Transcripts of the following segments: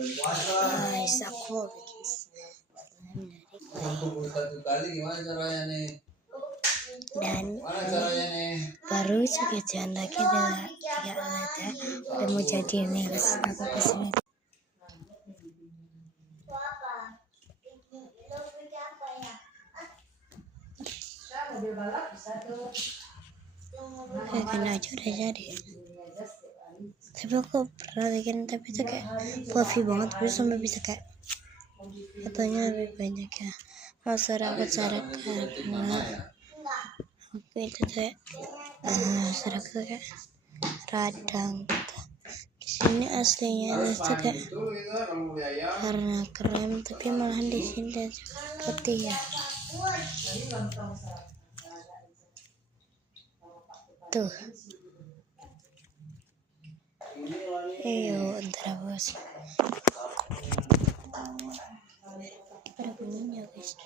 Guys, aku bikin dan baru sekian lagi dengan 3 alat ya. Udah mau jadi nih, aku kesini. Kayaknya aja udah jadi. Tapi aku pernah bikin, tapi itu kayak fluffy banget, terus sampai bisa kayak fotonya lebih banyak ya. Masyarakat karena aku itu kayak masyarakat kayak radang gitu. Di sini aslinya itu kayak karena krem, tapi malahan di sini putih ya. Tuh. Ayo, antara bos. Ada bunyinya guys.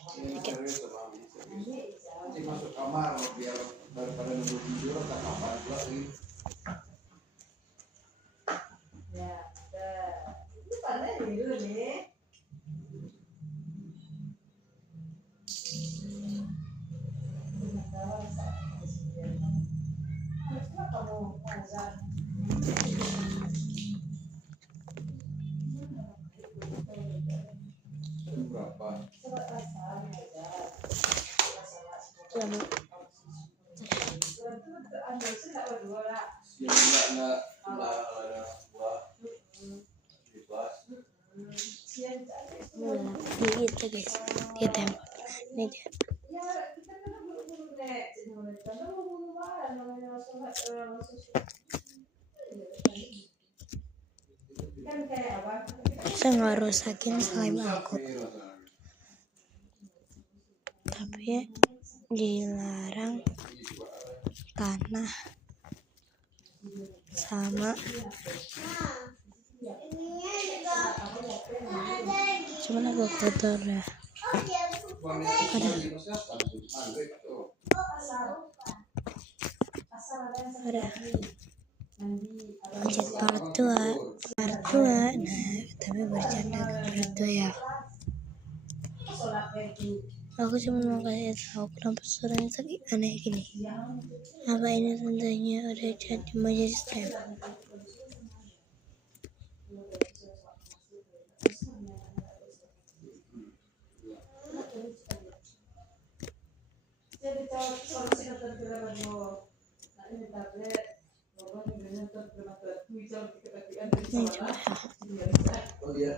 Masuk kamar biar daripada nunggu tidur atau apa lagi. Ya, ini pada dulu nih. Berapa? Itu guys, dia tempel. Ini dia. Saya nggak rusakin slime aku, tapi dilarang tanah sama cuman agak kotor ya. Ada pencet part 2. Nah, tapi bercanda ke part 2 ya. Aku cuma mau kasih tahu kenapa suaranya sakit aneh gini. Apa ini tandanya udah jadi mau jadi slime? Ini coba ya.